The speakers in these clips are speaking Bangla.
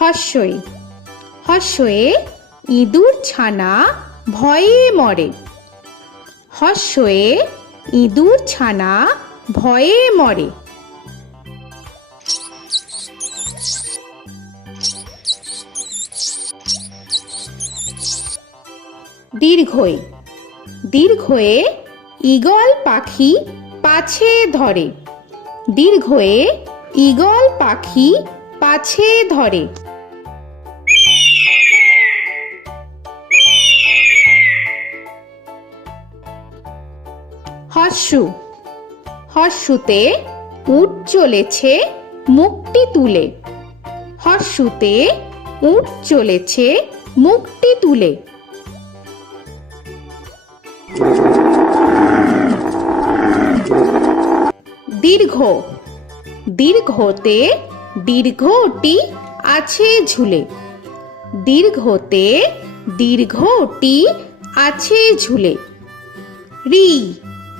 হর্ষই। হর্ষয়ে ইঁদুর ছানা ভয়ে মরে। হর্ষয়ে ইঁদুর ছানা ভয়ে মরে। দীর্ঘই। দীর্ঘয়ে ঈগল পাখি পাছে ধরে। দীর্ঘয়ে ঈগল পাখি পাছে ধরে। হর্ষু। হর্ষুতে উট চলেছে মুখটি তুলে। হর্ষুতে উট চলেছে মুখটি তুলে। দীর্ঘ। দীর্ঘতে দীর্ঘটি আছে ঝুলে। দীর্ঘতে দীর্ঘটি আছে ঝুলে। রি।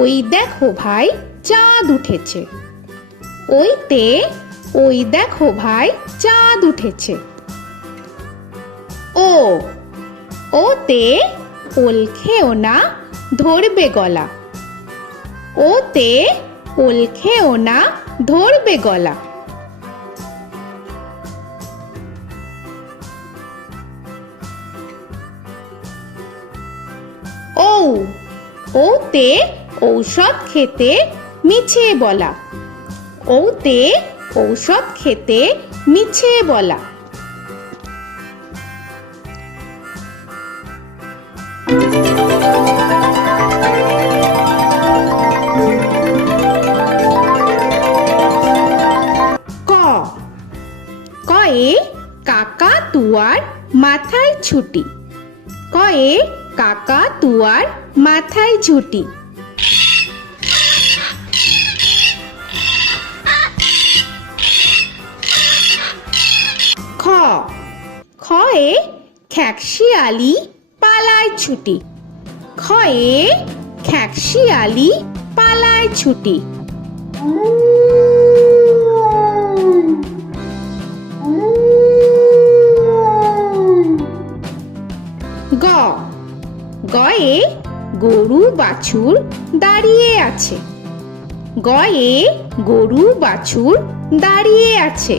ওই দেখো ভাই, চাঁদ উঠেছে। ওইতে ওই দেখো ভাই, চাঁদ উঠেছে। ও, ওতে ওল খেও না, ধরবে গলা। ওতে ওল খেও না, ধরবে গলা। ও ওতে ঔষধ খেতে মিছে বলা। ওতে ঔষধ খেতে মিছে বলা। ক। কয়ে কাকা তুয়ার মাথায় ছুটি। কয়ে কাকা তুয়ার মাথায় ঝুটি খ্যাকশিয়ালি পালায় ছুটি। খয়ে খ্যাকশিয়ালি পালায় ছুটি। গ। গয়ে গরু বাছুর দাঁড়িয়ে আছে। গয়ে গরু বাছুর দাঁড়িয়ে আছে।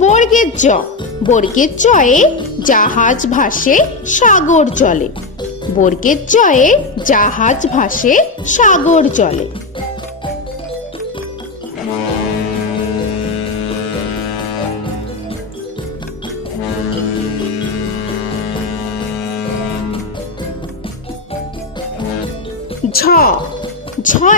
বর্গের জ। বর্গের জয়ে জাহাজ ভাসে সাগর জলে। বর্গের জয়ে জাহাজ ভাসে সাগর জলে।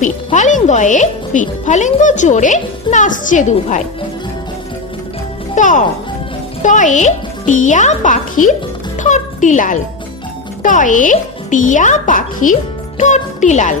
পিঠফালিঙ্গয়ে পিঠফালিঙ্গ জোরে নাচছে দু ভাই। ট। টয়ে টিয়া পাখির ঠট্টি লাল। টয়ে টিয়া পাখির ঠট্টি লাল।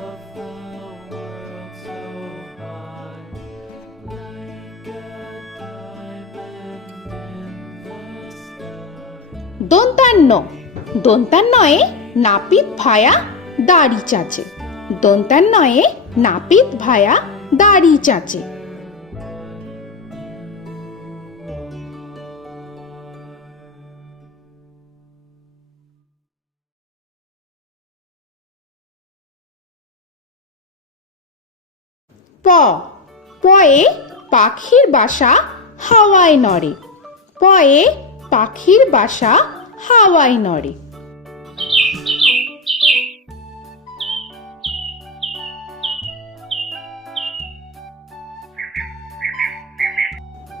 দন্তান্ন দন্তান্নয়ে নাপিত ভায়া দাড়ি চাচে। দন্তান্নয়ে নাপিত ভায়া দাড়ি চাচে। প, পয়ে পাখির বাসা হাওয়ায় নড়ে। পয়ে পাখির বাসা হাওয়ায় নড়ে।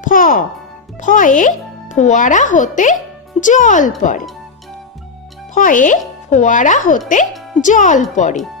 ফ ফয়ে ফোয়ারা হতে জল পড়ে। ফয়ে ফোয়ারা হতে জল পড়ে।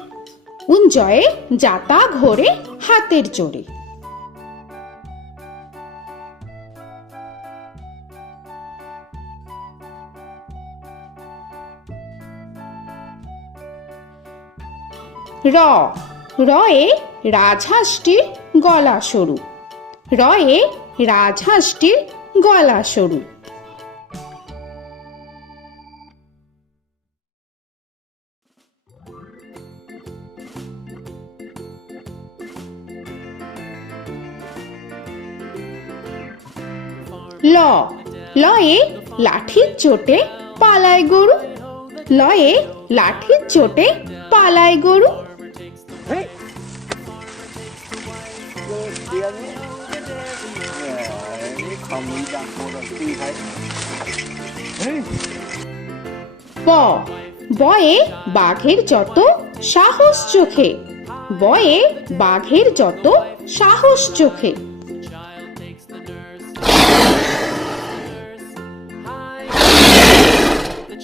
উঞ্জয়ে যাতা ঘোরে হাতের জোরে। র রয়ে রাজহাঁসটির গলা সরু। রয়ে রাজহাঁসটির গলা সরু। ল। লয়ে লাঠির চোটে পালায় গরু। লয়ে লাঠির চোটে পালায় গরু! ব বয়ে বাঘের যত সাহস চোখে। বয়ে বাঘের যত সাহস চোখে।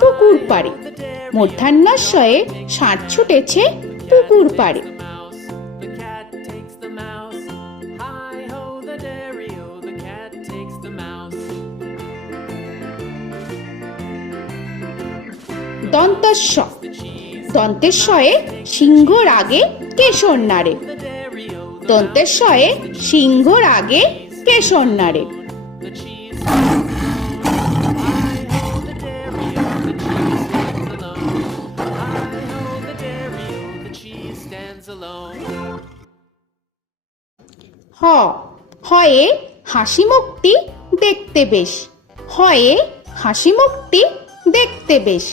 পুকুর পাড়ে। মধ্যাহ্নশয়ে সাঁত ছুটেছে পুকুর পাড়ে। দন্তেশ্বয়ে সিংহ আগে কেশর নাড়ে। দন্তেশ্বয়ে সিংহ আগে কেশর নাড়ে। alone. হ হয়ে হাসি মুক্তি দেখতে বেশ। হয়ে হাসি মুক্তি দেখতে বেশ।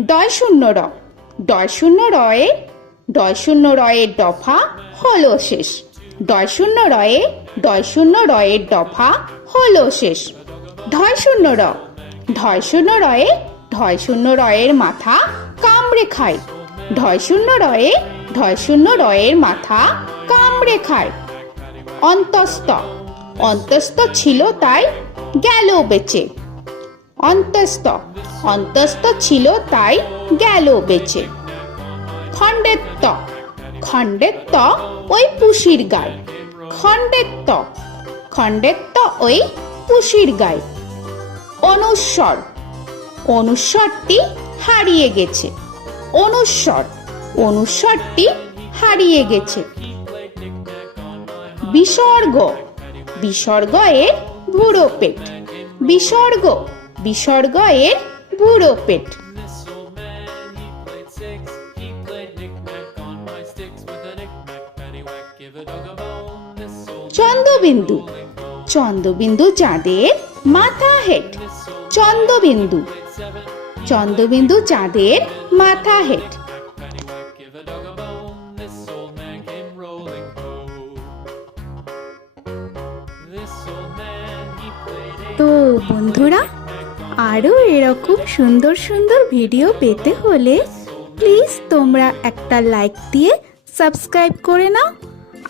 দয় শূন্য র দয় শূন্য রয়ে ডয় শূন্য রয়ের দফা হলো শেষ। ডয় শূন্য রয়ে ডয় শূন্য রয়ের দফা হলো শেষ। ঢয় শূন্য র ঢয় শূন্য রয়ে ঢয় শূন্য রয়ের মাথা কামড়ে খায়। ঢয় শূন্য রয়ে ঢয় শূন্য রয়ের মাথা কামড়ে খায়। অন্তস্ত অন্তস্ত ছিল তাই গেল বেচে। অন্তস্ত অন্তস্ত ছিল তাই গেল বেচে। খণ্ডেত্ব খণ্ডেত্ব ওই পুষির গায় খণ্ডেত্ব খণ্ডেত্ব ওই পুষির গায় অনুস্বর, অনুস্বরটি হারিয়ে গেছে। অনুস্বর, অনুস্বরটি হারিয়ে গেছে। বিসর্গ বিসর্গ এর বুড়ো পেট। বিসর্গ বিসর্গ এর বুড়ো পেট। চন্দ্রবিন্দু। চন্দ্রবিন্দু চাঁদের মাথা হেট। চন্দ্রবিন্দু। চন্দ্রবিন্দু চাঁদের মাথা হেট। তো বন্ধুরা, আরও এরকম সুন্দর সুন্দর ভিডিও পেতে হলে প্লিজ তোমরা একটা লাইক দিয়ে সাবস্ক্রাইব করে নাও।